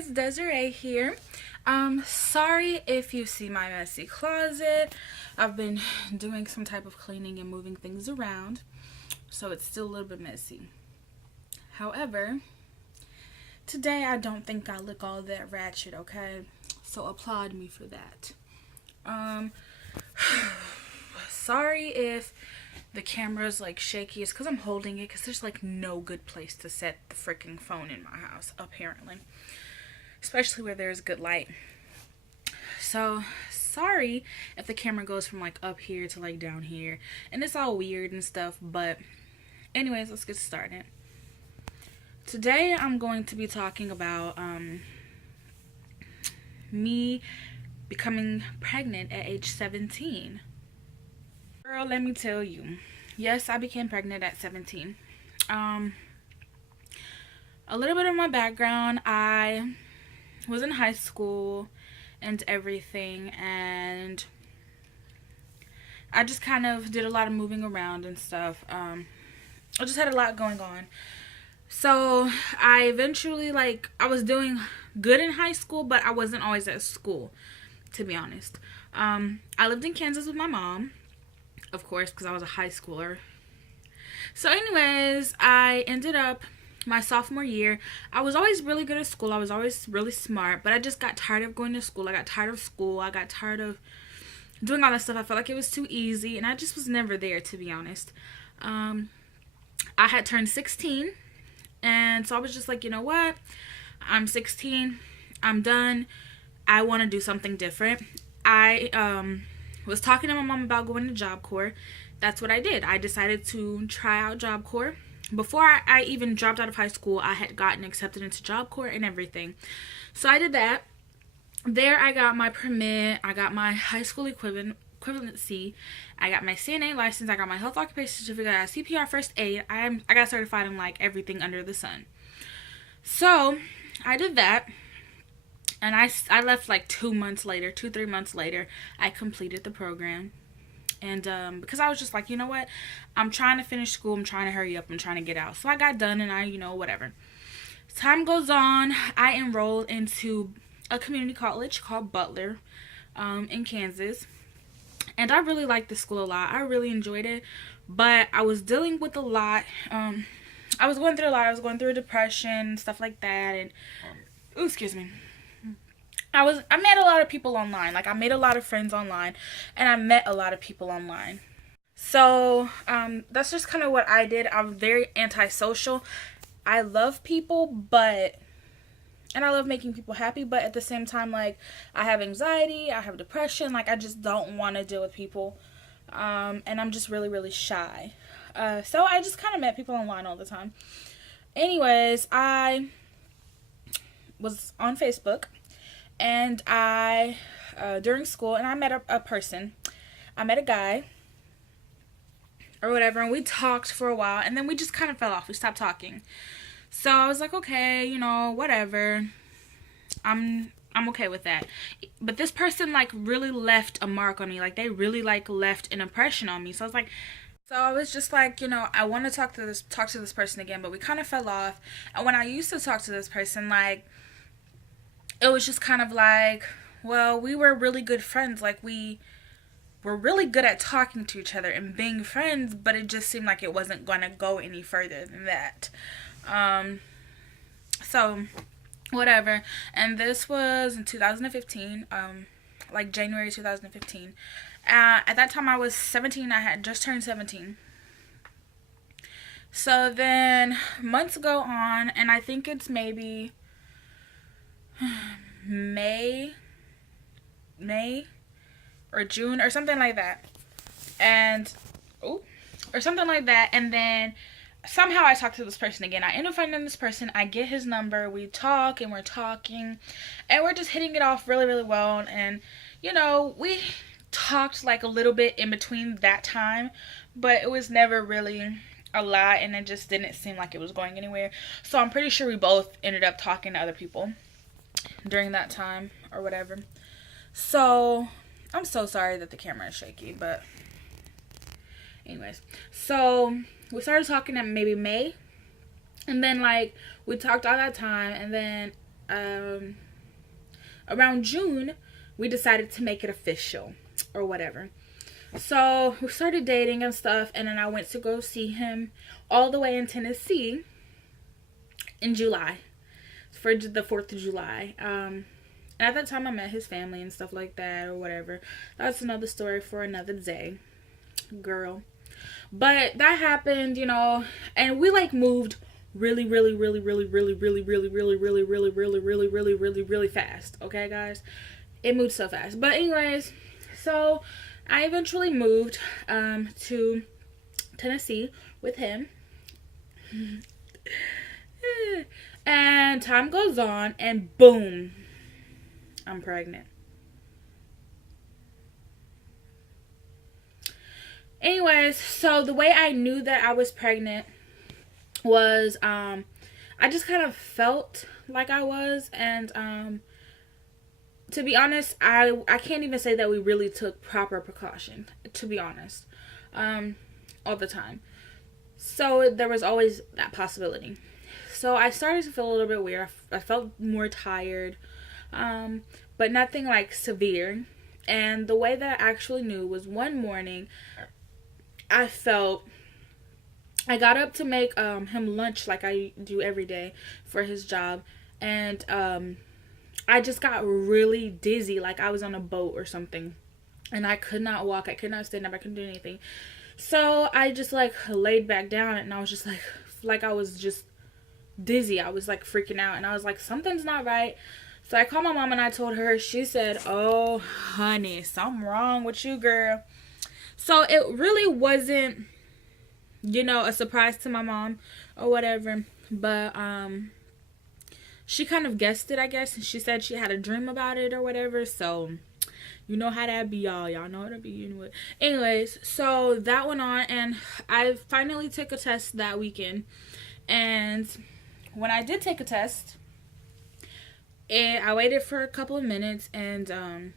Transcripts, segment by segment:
guys, Desiree here. Sorry if you see my messy closet. I've been doing some type of cleaning and moving things around, so it's still a little bit messy. However, today I don't think I look all that ratchet, okay? So applaud me for that. Sorry if the camera's like shaky. It's because I'm holding it, because there's like no good place to set the freaking phone in my house, apparently, especially where there's good light. So sorry if the camera goes from like up here to like down here and it's all weird and stuff, but anyways, let's get started. Today I'm going to be talking about me becoming pregnant at age 17. Girl, let me tell you. Yes, I became pregnant at 17. A little bit of my background. I was in high school and everything, and I just kind of did a lot of moving around and stuff. I just had a lot going on. So I eventually, I was doing good in high school, but I wasn't always at school, to be honest. I lived in Kansas with my mom, of course, because I was a high schooler. So anyways, I ended up my sophomore year. I was always really good at school. I was always really smart, but I just got tired of going to school. I got tired of school. I got tired of doing all that stuff. I felt like it was too easy, and I just was never there, to be honest. I had turned 16, and so I was just like, you know what? I'm 16. I'm done. I want to do something different. I was talking to my mom about going to Job Corps. That's what I did. I decided to try out Job Corps. Before I even dropped out of high school, I had gotten accepted into Job Corps and everything. So I did that. There I got my permit. I got my high school equivalency. I got my CNA license. I got my health occupation certificate. I got CPR first aid. I got certified in everything under the sun. So I did that. And I left 3 months later, I completed the program. And because I was just like, you know what? I'm trying to finish school. I'm trying to hurry up. I'm trying to get out. So I got done, and whatever. Time goes on. I enrolled into a community college called Butler in Kansas. And I really liked the school a lot. I really enjoyed it. But I was dealing with a lot. I was going through a lot. I was going through depression, stuff like that. And, excuse me. I met a lot of people online. I made a lot of friends online, and I met a lot of people online. So, that's just kind of what I did. I'm very antisocial. I love people, and I love making people happy, but at the same time, I have anxiety, I have depression, I just don't want to deal with people, and I'm just really, really shy. So I just kind of met people online all the time. Anyways, I was on Facebook, and I, during school, and I met a person. I met a guy, or whatever, and we talked for a while, and then we just kind of fell off. We stopped talking. So I was like, okay, whatever. I'm okay with that. But this person, really left a mark on me. They really, left an impression on me. So I was just like, I want to talk to this person again, but we kind of fell off. And when I used to talk to this person, it was just kind of well, we were really good friends. We were really good at talking to each other and being friends, but it just seemed like it wasn't going to go any further than that. So, whatever. And this was in 2015, January 2015. At that time, I was 17. I had just turned 17. So then months go on, and I think it's maybe May or June or something like that. And and then somehow I talk to this person again. I end up finding this person. I get his number. We talk, and we're talking, and we're just hitting it off really, really well. And we talked a little bit in between that time, but it was never really a lot, and it just didn't seem like it was going anywhere. So I'm pretty sure we both ended up talking to other people during that time or whatever. So I'm so sorry that the camera is shaky, but anyways, so we started talking at maybe May, and then we talked all that time, and then around June, we decided to make it official or whatever. So we started dating and stuff, and then I went to go see him all the way in Tennessee in July for the 4th of July. And at that time I met his family and stuff like that or whatever. That's another story for another day, girl. But that happened, you know, and we like moved really fast. Okay, guys, it moved so fast. But anyways, so I eventually moved to Tennessee with him. And time goes on, and boom, I'm pregnant. Anyways, so the way I knew that I was pregnant was I just kind of felt like I was, and to be honest, I can't even say that we really took proper precaution, to be honest, all the time. So there was always that possibility. So I started to feel a little bit weird. I felt more tired, but nothing like severe. And the way that I actually knew was one morning I got up to make him lunch like I do every day for his job, and I just got really dizzy, like I was on a boat or something, and I could not walk, I could not stand up, I couldn't do anything. So I just like laid back down, and I was just like I was just dizzy. I was like freaking out, and I was like, something's not right. So I called my mom and I told her. She said, "Oh honey, something wrong with you, girl." So it really wasn't, you know, a surprise to my mom or whatever, but she kind of guessed it, I guess, and she said she had a dream about it or whatever. So you know how that be, y'all know how that be, you know what. Anyways, so that went on, and I finally took a test that weekend. And when I did take a test, I waited for a couple of minutes, and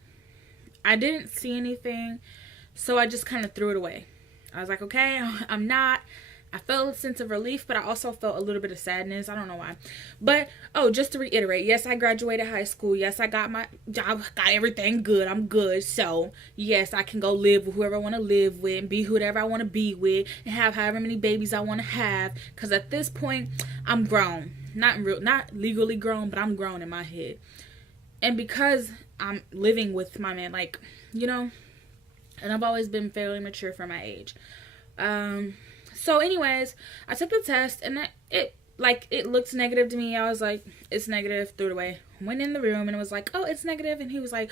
I didn't see anything, so I just kind of threw it away. I was like, okay, I'm not. I felt a sense of relief, but I also felt a little bit of sadness. I don't know why. But, just to reiterate, yes, I graduated high school. Yes, I got my job, got everything good. I'm good. So, yes, I can go live with whoever I want to live with and be whoever I want to be with and have however many babies I want to have. Because at this point, I'm grown. Not legally grown, but I'm grown in my head. And because I'm living with my man, like, you know, and I've always been fairly mature for my age. So anyways, I took the test, and it looked negative to me. I was like, it's negative, threw it away. Went in the room, and it was like, oh, it's negative. And he was like,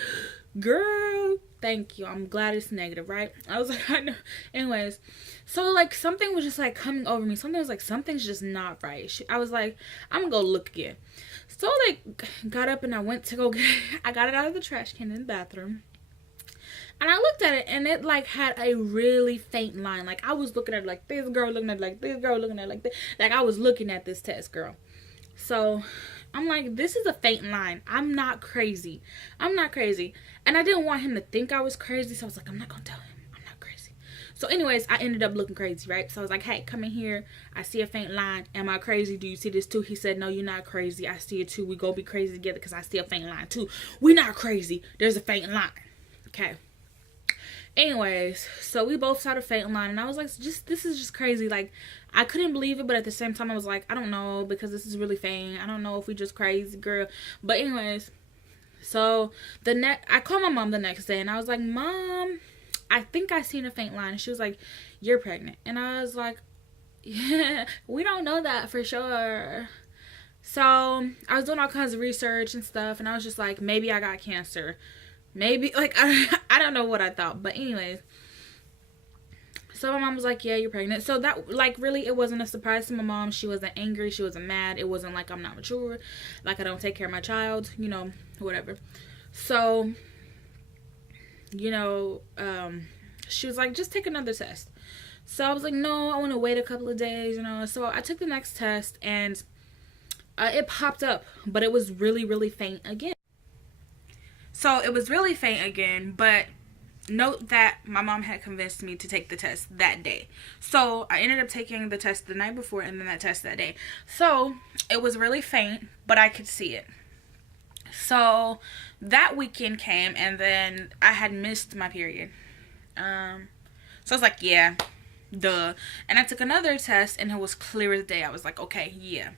girl, thank you. I'm glad it's negative, right? I was like, I know. Anyways, so like something was just like coming over me. Something was like, something's just not right. I was like, I'm gonna go look again. So I like got up and I went to go I got it out of the trash can in the bathroom. And I looked at it, and it like had a really faint line. Like I was looking at it like this, girl looking at it like this, girl looking at it like this. Like I was looking at this test, girl. So I'm like, this is a faint line. I'm not crazy. I'm not crazy. And I didn't want him to think I was crazy, so I was like, I'm not gonna tell him I'm not crazy. So anyways, I ended up looking crazy, right? So I was like, hey, come in here. I see a faint line. Am I crazy? Do you see this too? He said, no, you're not crazy. I see it too. We gonna be crazy together because I see a faint line too. We're not crazy. There's a faint line. Okay. Anyways, so we both saw the faint line, and I was like, this is just crazy. Like, I couldn't believe it, but at the same time, I was like, I don't know, because this is really faint. I don't know if we just crazy, girl. But anyways, so I called my mom the next day, and I was like, Mom, I think I seen a faint line. And she was like, you're pregnant. And I was like, yeah, we don't know that for sure. So I was doing all kinds of research and stuff, and I was just like, maybe I got cancer. Maybe, like, I don't know what I thought. But anyways, so my mom was like, yeah, you're pregnant. So that, like, really, it wasn't a surprise to my mom. She wasn't angry. She wasn't mad. It wasn't like I'm not mature. Like, I don't take care of my child. You know, whatever. So, you know, she was like, just take another test. So I was like, no, I want to wait a couple of days, you know. So I took the next test, and it popped up. But it was really, really faint again. So it was really faint again, but note that my mom had convinced me to take the test that day. So I ended up taking the test the night before and then that test that day. So it was really faint, but I could see it. So that weekend came, and then I had missed my period. So I was like, yeah, duh. And I took another test, and it was clear as day. I was like, okay, yeah.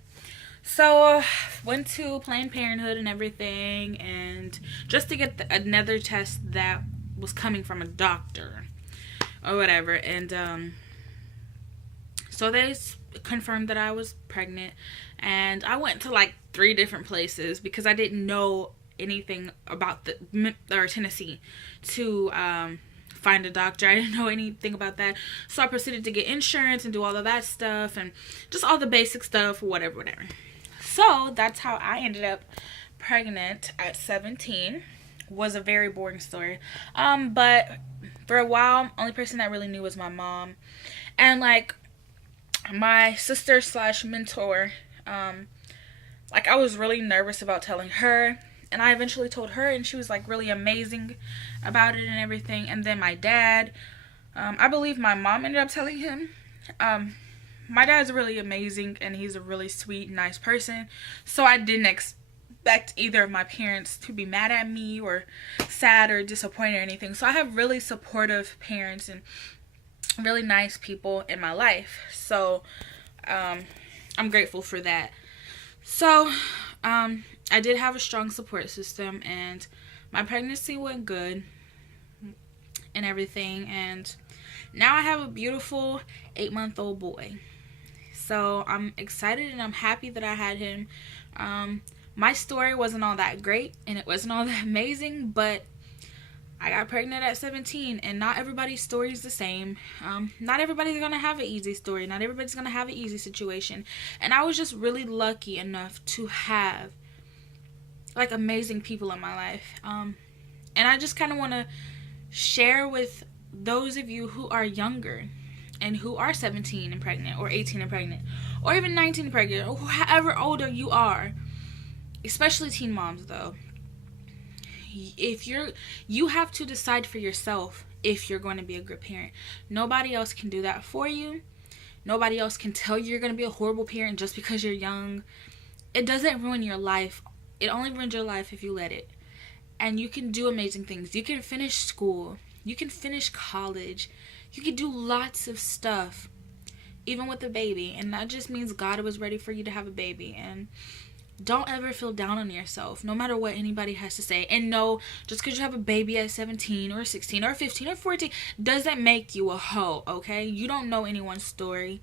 So went to Planned Parenthood and everything, and just to get another test that was coming from a doctor or whatever. And so they confirmed that I was pregnant, and I went to like 3 different places because I didn't know anything about Tennessee to find a doctor. I didn't know anything about that, so I proceeded to get insurance and do all of that stuff and just all the basic stuff, whatever. So that's how I ended up pregnant at 17. Was a very boring story, but for a while, only person that really knew was my mom, and like my sister slash mentor. Like, I was really nervous about telling her, and I eventually told her, and she was like really amazing about it and everything. And then my dad, I believe my mom ended up telling him. My dad's really amazing, and he's a really sweet, nice person, so I didn't expect either of my parents to be mad at me or sad or disappointed or anything. So I have really supportive parents and really nice people in my life, so I'm grateful for that. So I did have a strong support system, and my pregnancy went good and everything, and now I have a beautiful 8-month-old boy. So I'm excited and I'm happy that I had him. My story wasn't all that great, and it wasn't all that amazing, but I got pregnant at 17, and not everybody's story is the same. Not everybody's going to have an easy story. Not everybody's going to have an easy situation. And I was just really lucky enough to have, like, amazing people in my life. And I just kind of want to share with those of you who are younger and who are 17 and pregnant, or 18 and pregnant, or even 19 and pregnant, or however older you are, especially teen moms, though. If you have to decide for yourself if you're going to be a good parent. Nobody else can do that for you. Nobody else can tell you you're going to be a horrible parent just because you're young. It doesn't ruin your life. It only ruins your life if you let it. And you can do amazing things. You can finish school. You can finish college. You can do lots of stuff, even with a baby. And that just means God was ready for you to have a baby. And don't ever feel down on yourself, no matter what anybody has to say. And no, just because you have a baby at 17 or 16 or 15 or 14 doesn't make you a hoe, okay? You don't know anyone's story.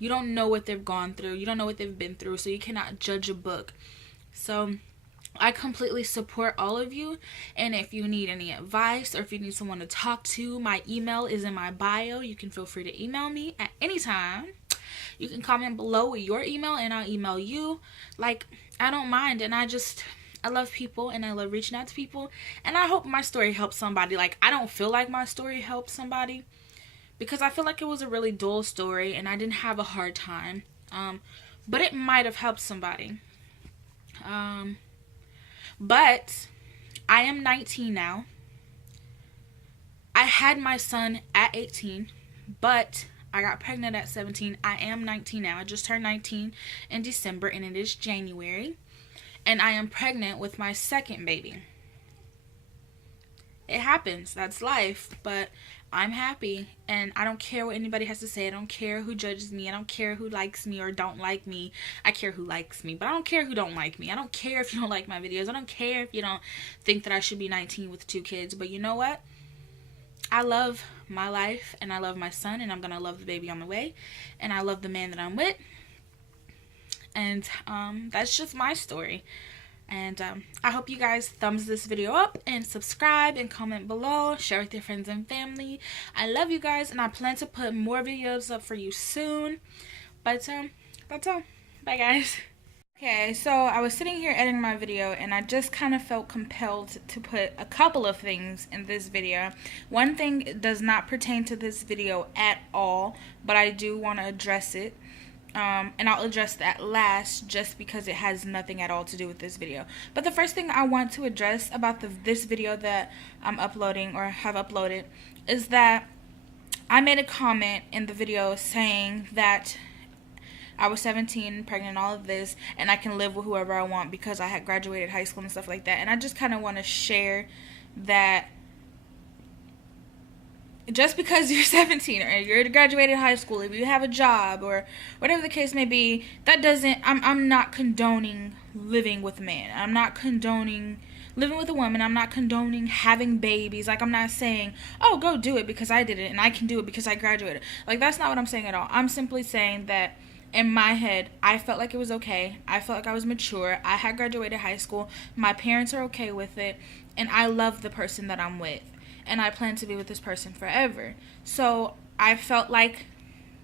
You don't know what they've gone through. You don't know what they've been through, so you cannot judge a book. So I completely support all of you. And if you need any advice, or if you need someone to talk to, my email is in my bio. You can feel free to email me at any time. You can comment below with your email, and I'll email you. Like, I don't mind, and I love people, and I love reaching out to people, and I hope my story helps somebody. Like, I don't feel like my story helped somebody, because I feel like it was a really dull story, and I didn't have a hard time, but it might have helped somebody. But I am 19 now. I had my son at 18, but I got pregnant at 17. I am 19 now. I just turned 19 in December, and it is January. And I am pregnant with my second baby. It happens. That's life. But I'm happy, and I don't care what anybody has to say. I don't care who judges me. I don't care who likes me or don't like me. I care who likes me, but I don't care who don't like me. I don't care if you don't like my videos. I don't care if you don't think that I should be 19 with 2 kids. But you know what? I love my life, and I love my son, and I'm going to love the baby on the way, and I love the man that I'm with, and that's just my story. And I hope you guys thumbs this video up and subscribe and comment below, share with your friends and family. I love you guys, and I plan to put more videos up for you soon. But that's all. Bye, guys. Okay, so I was sitting here editing my video, and I just kind of felt compelled to put a couple of things in this video. One thing does not pertain to this video at all, but I do want to address it. And I'll address that last, just because it has nothing at all to do with this video. But the first thing I want to address about this video that I'm uploading, or have uploaded, is that I made a comment in the video saying that I was 17, pregnant, and all of this, and I can live with whoever I want because I had graduated high school and stuff like that. And I just kind of want to share that just because you're 17 or you're graduated high school, if you have a job or whatever the case may be, that doesn't, I'm not condoning living with a man. I'm not condoning living with a woman. I'm not condoning having babies. Like, I'm not saying, oh, go do it because I did it and I can do it because I graduated. Like, that's not what I'm saying at all. I'm simply saying that in my head, I felt like it was okay. I felt like I was mature. I had graduated high school. My parents are okay with it. And I love the person that I'm with. And I plan to be with this person forever. So I felt like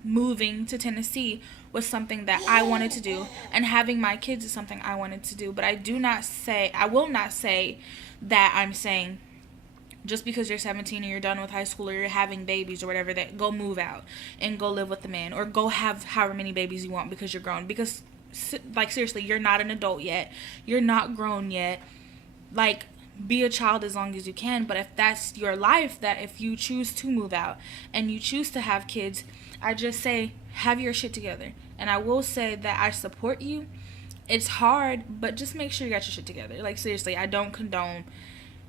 moving to Tennessee was something that I wanted to do, and having my kids is something I wanted to do. But I will not say that I'm saying just because you're 17 and you're done with high school or you're having babies or whatever, that go move out and go live with the man or go have however many babies you want because you're grown. Because, like, seriously, you're not an adult yet. You're not grown yet. Like, be a child as long as you can. But if that's your life, that if you choose to move out and you choose to have kids, I just say have your shit together. And I will say that I support you. It's hard, but just make sure you got your shit together. Like, seriously, I don't condone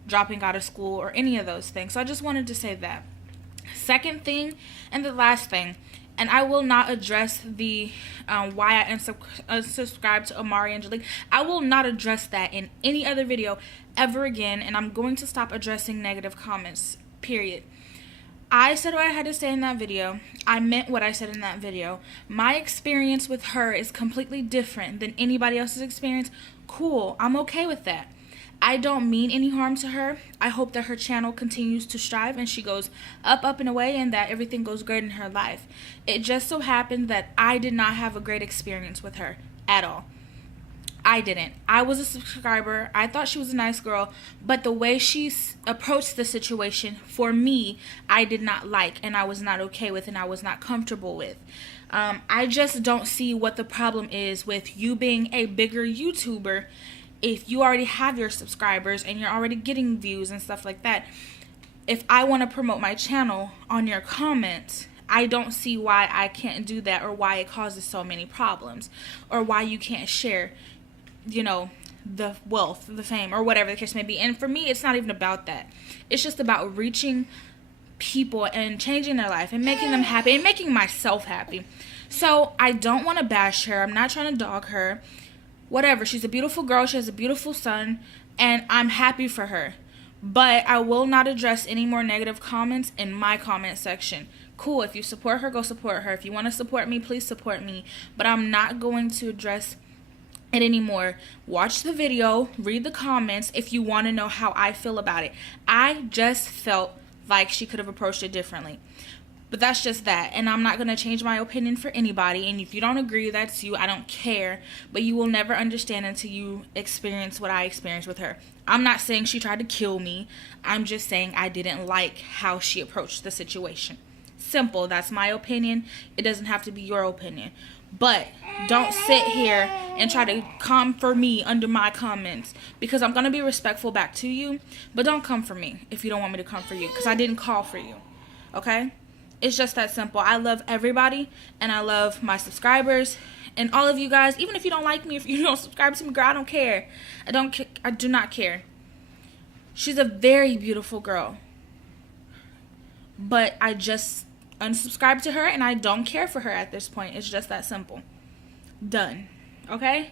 dropping out of school or any of those things. So I just wanted to say that. Second thing, and the last thing, and I will not address the why I unsubscribed to Amari Angelique. I will not address that in any other video ever again, and I'm going to stop addressing negative comments, period. I said what I had to say in that video. I meant what I said in that video. My experience with her is completely different than anybody else's experience. Cool, I'm okay with that. I don't mean any harm to her. I hope that her channel continues to strive and she goes up, up, and away, and that everything goes great in her life. It just so happened that I did not have a great experience with her at all. I didn't. I was a subscriber. I thought she was a nice girl, but the way she approached the situation, for me, I did not like, and I was not okay with, and I was not comfortable with. I just don't see what the problem is with you being a bigger YouTuber if you already have your subscribers and you're already getting views and stuff like that. If I want to promote my channel on your comments, I don't see why I can't do that, or why it causes so many problems, or why you can't share, you know, the wealth, the fame, or whatever the case may be. And for me, it's not even about that. It's just about reaching people and changing their life and making them happy and making myself happy. So I don't want to bash her. I'm not trying to dog her. Whatever. She's a beautiful girl. She has a beautiful son, and I'm happy for her. But I will not address any more negative comments in my comment section. Cool. If you support her, go support her. If you want to support me, please support me. But I'm not going to address it anymore. Watch the video, read the comments if you want to know how I feel about it. I just felt like she could have approached it differently. But that's just that. And I'm not going to change my opinion for anybody. And if you don't agree, that's you. I don't care. But you will never understand until you experience what I experienced with her. I'm not saying she tried to kill me. I'm just saying I didn't like how she approached the situation. Simple. That's my opinion. It doesn't have to be your opinion. But don't sit here and try to come for me under my comments, because I'm going to be respectful back to you. But don't come for me if you don't want me to come for you, because I didn't call for you. Okay? It's just that simple. I love everybody, and I love my subscribers and all of you guys. Even if you don't like me, if you don't subscribe to me, girl, I don't care. I do not care. She's a very beautiful girl. But I just unsubscribed to her, and I don't care for her at this point. It's just that simple. Done. Okay?